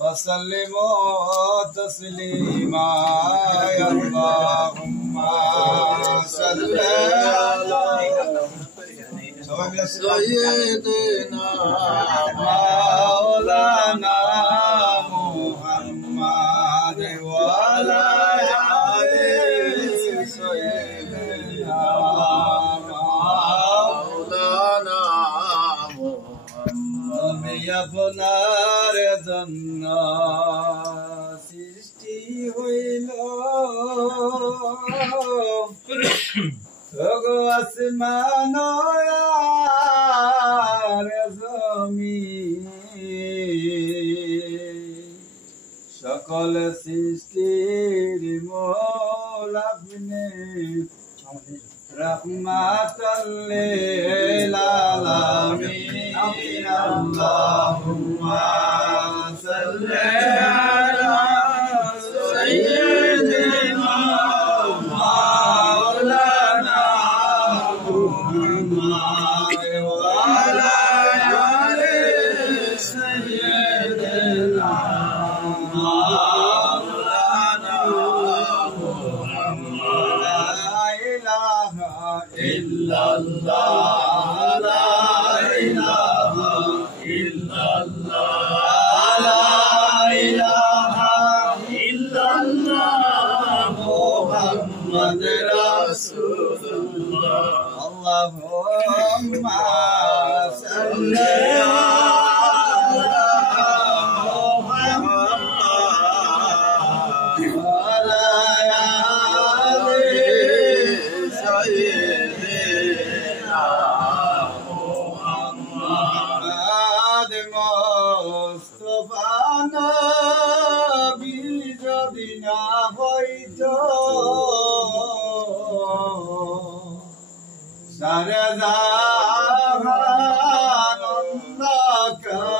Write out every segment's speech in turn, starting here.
وسلموا تسليما اللهم صل على سيدنا مولانا محمد وعلى آل سيدنا مولانا আমি আপনার জন্য সৃষ্টি হইল আসমান আর জমিন সকল সৃষ্টির মূল আপনি رحمة للعالمين اللهم صل على سيدنا مولانا محمد وعلى آل سيدنا إلا الله لا إله إلا الله لا إله إلا الله محمد رسول الله اللهم صل على محمد وعلى آل سيدنا محمد মুস্তাফা নবী যদি না হইতো সারা জাহান অন্ধকারে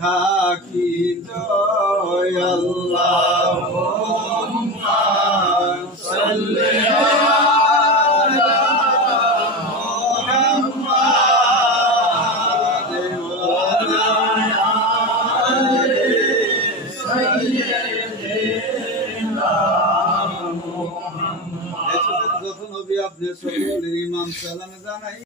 থাকিত আল্লাহুম্মা সাল্লি আলা মুহাম্মাদ ওয়া আলি সাইয়্যিদিনা মুহাম্মাদ। যত নবী আপনি সকলের ইমাম সালাম জানাই।